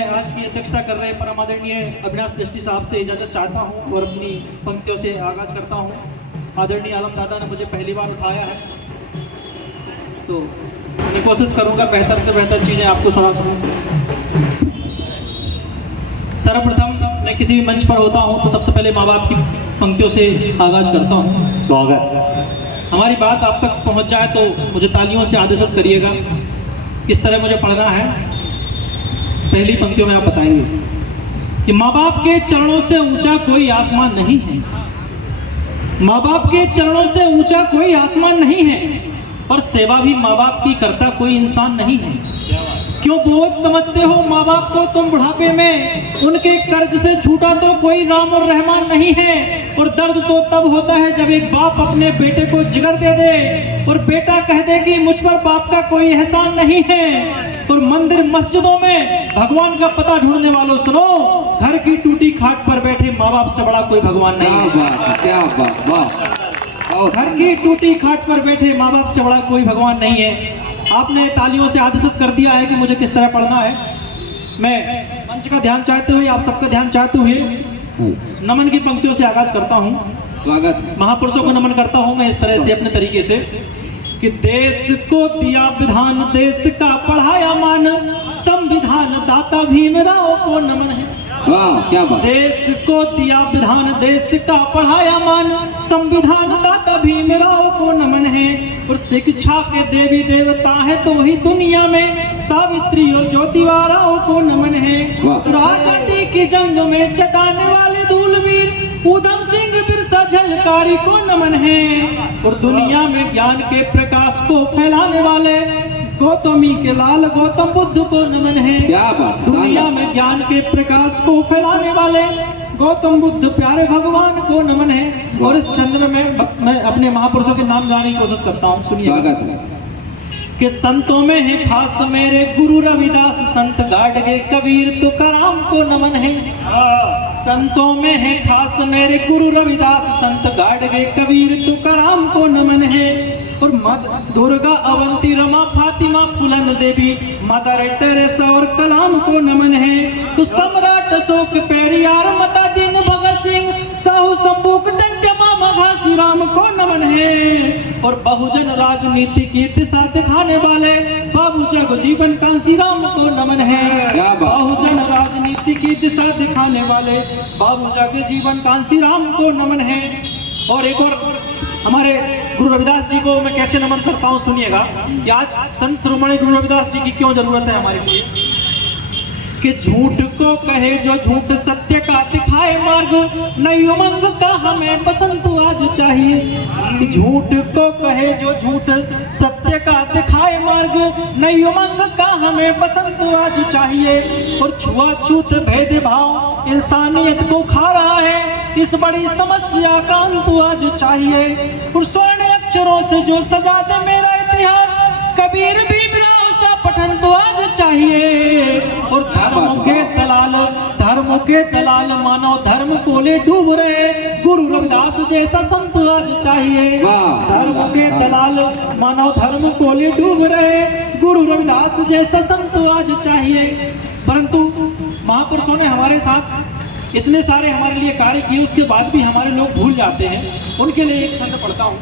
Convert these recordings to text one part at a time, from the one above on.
मैं आज की अध्यक्षता कर रहे परम आदरणीय अविनाश दृष्टि साहब से इजाज़त चाहता हूं और अपनी पंक्तियों से आगाज करता हूं। आदरणीय आलम दादा ने मुझे पहली बार उठाया है, तो मैं कोशिश करूंगा बेहतर से बेहतर चीज़ें आपको सुना सकूं। सर्वप्रथम मैं किसी भी मंच पर होता हूं तो सबसे पहले माँ बाप की पंक्तियों से आगाज करता हूं। स्वागत। हमारी बात आप तक पहुंच जाए तो मुझे तालियों से आदेशित करिएगा। किस तरह मुझे पढ़ना है, पहली पंक्तियों में आप बताएंगे कि माँ बाप के चरणों से ऊंचा कोई आसमान नहीं है। माँ बाप के चरणों से ऊंचा कोई आसमान नहीं है, पर सेवा भी माँ बाप की करता कोई इंसान नहीं है। क्यों बोझ समझते हो माँ बाप को तुम बुढ़ापे में, उनके कर्ज से छूटा तो कोई राम और रहमान नहीं है। और दर्द तो तब होता है जब एक बाप अपने बेटे को जिगर दे दे और बेटा कह दे कि मुझ पर बाप का कोई एहसान नहीं है। और मंदिर मस्जिदों में भगवान का पता ढूंढने वालों सुनो, घर की टूटी खाट पर बैठे माँ बाप से बड़ा कोई भगवान नहीं है। क्या बात, वाह। घर की टूटी खाट पर बैठे माँ बाप से बड़ा कोई भगवान नहीं है। आपने तालियों से आदेशित कर दिया है कि मुझे किस तरह पढ़ना है। मैं मंच का ध्यान चाहते हुए, आप सबका ध्यान चाहते हुए नमन की पंक्तियों से आगाज करता हूँ। स्वागत। महापुरुषों को नमन करता हूँ मैं इस तरह से, अपने तरीके से कि देश को दिया विधान, देश का पढ़ाया मान, संविधान दाता भीमराव को नमन है। वाह, क्या बात। देश को दिया विधान, देश का पढ़ाया मान, संविधान दाता भीमराव को नमन है। और शिक्षा के देवी देवता है तो ही दुनिया में सावित्री और ज्योतिबाराव को नमन है। राजनीति की जंग में चटाने वाले धूलवीर ऊधम सिंह बिरसा झलकारी को नमन है। और दुनिया में ज्ञान के प्रकाश को फैलाने वाले गौतमी के लाल गौतम बुद्ध को नमन है। क्या बात। दुनिया में ज्ञान के प्रकाश को फैलाने वाले गौतम बुद्ध प्यारे भगवान को नमन है। और इस चंद्र में मैं अपने महापुरुषों के नाम गाने की कोशिश करता हूँ, सुनिए। स्वागत है। कि संतों में है खास मेरे गुरु रविदास, संत गाडगे कबीर तुकाराम को नमन है। संतों में है खास मेरे गुरु रविदास, संत गाडगे कबीर तुकाराम को नमन है। और दुर्गा अवंती रमा फातिमा फुलन देवी मदर टेरेसा और कलाम को नमन है। तो सम्राट अशोक पेरियार मता दिन भगत सिंह साहू शंभू टंटमा घासी राम को नमन है। और बहुजन राजनीति की दिशा दिखाने वाले बाबू जगजीवन कांसी राम को नमन है। बहुजन राजनीति की दिशा दिखाने वाले बाबू जगजीवन कांसी राम को नमन है। और एक और हमारे गुरु रविदास जी को मैं कैसे नमन करता हूँ, सुनिएगा कि आज संत शिरोमणि गुरु रविदास जी की क्यों जरूरत है हमारे लिए। कि झूठ को कहे जो झूठ, सत्य का दिखाए मार्ग, नई उमंग का हमें बसंत आज चाहिए। झूठ को कहे जो झूठ, सत्य का दिखाए मार्ग, नई उमंग का हमें बसंत आज चाहिए। और छुआछूत भेदभाव इंसानियत को खा रहा है, इस बड़ी समस्या का अंत आज चाहिए। और स्वर्ण अक्षरों से जो सजा दे मेरा इतिहास, कबीर भीमराव सा पठन तो आज चाहिए। और धर्मों के दलाल मानव धर्म को ले डूब रहे, गुरु रविदास जैसा संत आज चाहिए। धर्म के दलाल मानव धर्म को ले डूब रहे, गुरु रविदास जैसा संत आज चाहिए। परंतु महापुरुषों ने हमारे साथ इतने सारे हमारे लिए कार्य किए, उसके बाद भी हमारे लोग भूल जाते हैं। उनके लिए एक छंद पढ़ता हूँ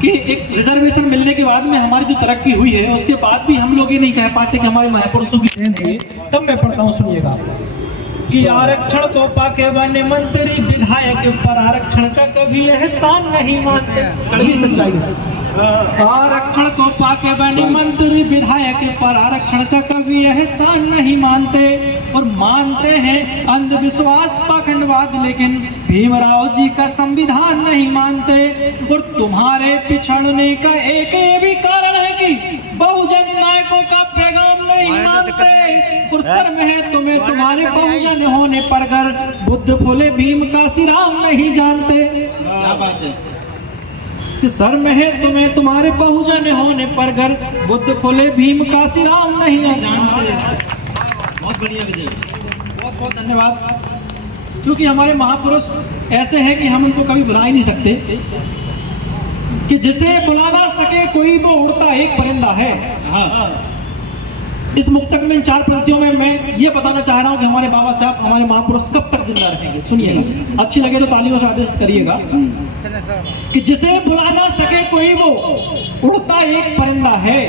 कि एक रिजर्वेशन मिलने के बाद में हमारी जो तरक्की हुई है, उसके बाद भी हम लोग ये नहीं कह पाते कि हमारे महापुरुषों की देन है। तब मैं पढ़ता हूँ, सुनिएगा कि आरक्षण को पाके बने मंत्री विधायक, पर आरक्षण का कभी एहसान नहीं मानते। कड़वी सच्चाई है। आरक्षण को पाके बने मंत्री विधायक, पर आरक्षण का कभी एहसान नहीं मानते। और मानते हैं अंधविश्वास पाखंडवाद, लेकिन भीमराव जी का संविधान नहीं मानते। और तुम्हारे पिछड़ने का एक ये भी कारण है कि बहुजन नायकों का पैगाम नहीं मानते। और शर्म है तुम्हें तुम्हारे बहुजन होने पर, घर बुद्ध फुले भीम काशी राम नहीं जानते। क्या बात है। शर्म है तुम्हें तुम्हारे बहुजन होने पर, घर बुद्ध फुले भीम काशी राम नहीं जानते। बहुत बढ़िया विजय, बहुत बहुत धन्यवाद। क्योंकि हमारे महापुरुष ऐसे हैं कि हम उनको कभी बुला ही नहीं सकते। कि जिसे बुला ना सके कोई, वो उड़ता एक परिंदा है। इस मुक्तक में इन 4 पंक्तियों में मैं ये बताना चाह रहा हूँ कि हमारे बाबा साहब, हमारे महापुरुष कब तक जिंदा रहेंगे। सुनिएगा, अच्छी लगे तो तालियों से आदेश करिएगा। कि जिसे बुला ना सके कोई वो उड़ता एक परिंदा है,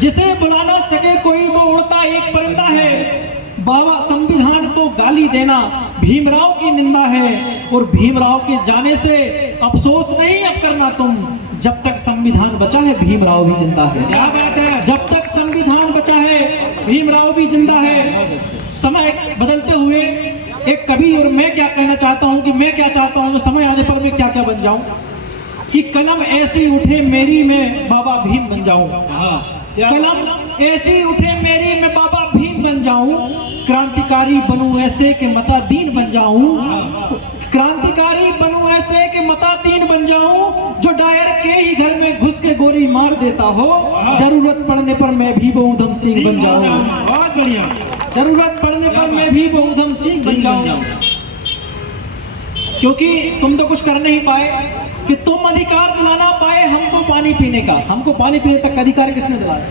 जिसे बुला ना सके कोई वो उड़ता एक परिंदा है। बाबा संविधान को गाली देना भीमराव की निंदा है, और भीमराव के जाने से अफसोस नहीं अब करना तुम, जब तक संविधान बचा है भीमराव भी जिंदा है। क्या बात है। जब तक संविधान बचा है भीमराव भी जिंदा है। समय बदलते हुए एक कवि और मैं क्या कहना चाहता हूं कि मैं क्या चाहता हूं, समय आने पर मैं क्या क्या बन जाऊं, कि कलम ऐसी उठे मेरी में बाबा भीम बन जाऊं। कलम ऐसी उठे मेरी में बाबा भीम बन जाऊं, क्रांतिकारी बनूं ऐसे के मतादीन बन जाऊं, क्रांतिकारी बनूं ऐसे के मतादीन बन जाऊं, जो डायर के ही घर में घुस के गोली मार देता हो, जरूरत पड़ने पर मैं भी वो उधम सिंह बन जाऊं। बहुत बढ़िया। जरूरत पड़ने पर मैं भी वो उधम सिंह बन जाऊं। क्योंकि तुम तो कुछ कर नहीं पाए, कि तुम अधिकार दिलाना पाए हमको पानी पीने का। हमको पानी पीने तक का अधिकार किसने दिलाया?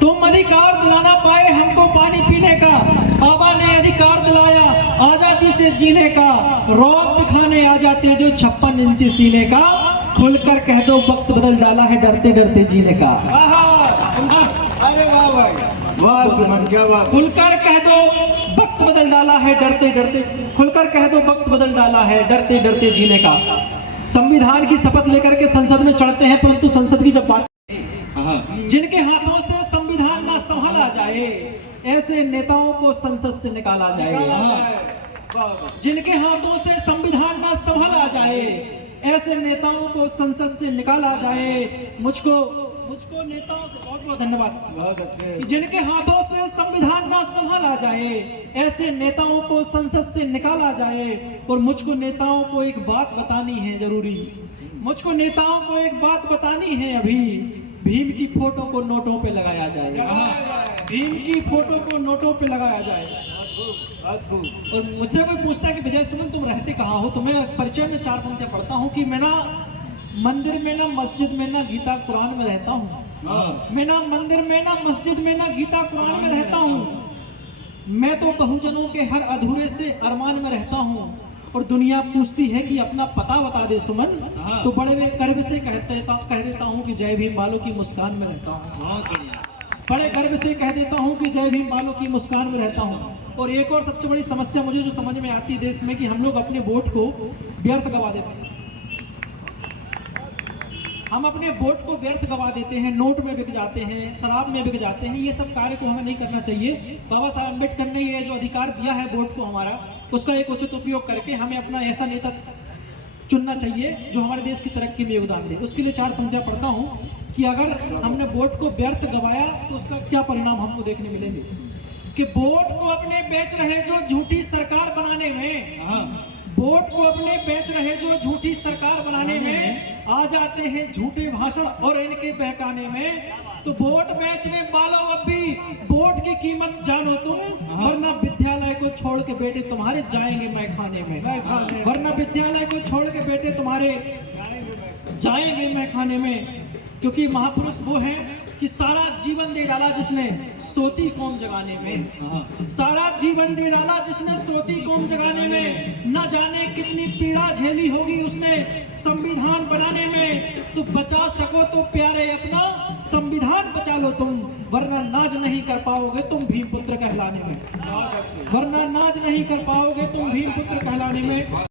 तुम अधिकार दिलाना पाए हमको पानी पीने का। बाबा ने अधिकार दिलाया आजादी से जीने का, रौब दिखाने आ जाते जो 56 इंची सीने का, खुलकर कह दो वक्त बदल डाला है डरते डरते जीने का। अरे वाह भाई, वाह सुमन, क्या बात। खुलकर कह दो वक्त बदल डाला है डरते डरते, खुलकर कह दो वक्त बदल डाला है डरते डरते जीने का। संविधान की शपथ लेकर के संसद में चढ़ते हैं, परंतु संसद की जब बात, जिनके हाथों से संविधान ना संभाला जाए ऐसे नेताओं को संसद से निकाला जाएगा। जिनके हाथों से संविधान ना संभाला जाए ऐसे नेताओं को संसद से निकाला जाए। मुझको नेताओं से बहुत बहुत धन्यवाद। बहुत अच्छे। जिनके हाथों से संविधान ना संभाला जाए ऐसे नेताओं को संसद से निकाला जाए। और मुझको नेताओं को एक बात बतानी है जरूरी, मुझको नेताओं को एक बात बतानी है अभी, भीम की फोटो को नोटों पे लगाया जाए। भीम की फोटो को नोटों पे लगाया जाए। और मुझसे कोई पूछता है कि विजय सुमन तुम रहते कहाँ हो, तो मैं परिचय में 4 पंक्तियां पढ़ता हूँ कि मैं ना मंदिर में, ना मस्जिद में, ना गीता कुरान में रहता हूँ। मैं ना मंदिर में, ना मस्जिद में, ना गीता कुरान में रहता हूँ। मैं तो बहुजनों के हर अधूरे से अरमान में रहता हूँ। और दुनिया पूछती है कि अपना पता बता दे सुमन, तो बड़े गर्व से कह देता हूँ कि जय भीम बालों की मुस्कान में रहता हूँ। बड़े गर्व से कह देता हूँ कि जय भीम बालों की मुस्कान में रहता हूँ। और एक और सबसे बड़ी समस्या मुझे जो समझ में आती है देश में, कि हम लोग अपने वोट को व्यर्थ गवा देते हैं। हम अपने वोट को व्यर्थ गवा देते हैं, नोट में बिक जाते हैं, शराब में बिक जाते हैं। ये सब कार्य को हमें नहीं करना चाहिए। बाबा साहब अम्बेडकर ने ये जो अधिकार दिया है वोट को हमारा, उसका एक उचित उपयोग करके हमें अपना ऐसा नेता चुनना चाहिए जो हमारे देश की तरक्की में योगदान दे। उसके लिए 4 पंक्तियां पढ़ता हूँ कि अगर हमने वोट को व्यर्थ गवाया तो उसका क्या परिणाम हमको देखने मिलेंगे। कि वोट को अपने बेच रहे जो झूठी सरकार बनाने में, वोट को अपने बेच रहे जो झूठी सरकार बनाने में आ जाते हैं झूठे भाषण और इनके बहकाने में। तो वोट बेचने वालों अब भी वोट की कीमत जानो तुम, वरना विद्यालय को छोड़ के बेटे तुम्हारे जाएंगे मैखाने में। वरना विद्यालय को छोड़ के बेटे तुम्हारे जाएंगे मैखाने में। क्योंकि महापुरुष वो हैं कि सारा जीवन दे डाला जिसने सोती कौम जगाने में, सारा जीवन दे डाला जिसने सोती कौम जगाने में। न जाने कितनी पीड़ा झेली होगी उसने संविधान बनाने में। तो बचा सको तो प्यारे अपना संविधान बचा लो तुम, वरना नाज नहीं कर पाओगे तुम भीमपुत्र कहलाने में। वरना नाज नहीं कर पाओगे तुम भीमपुत्र कहलाने में।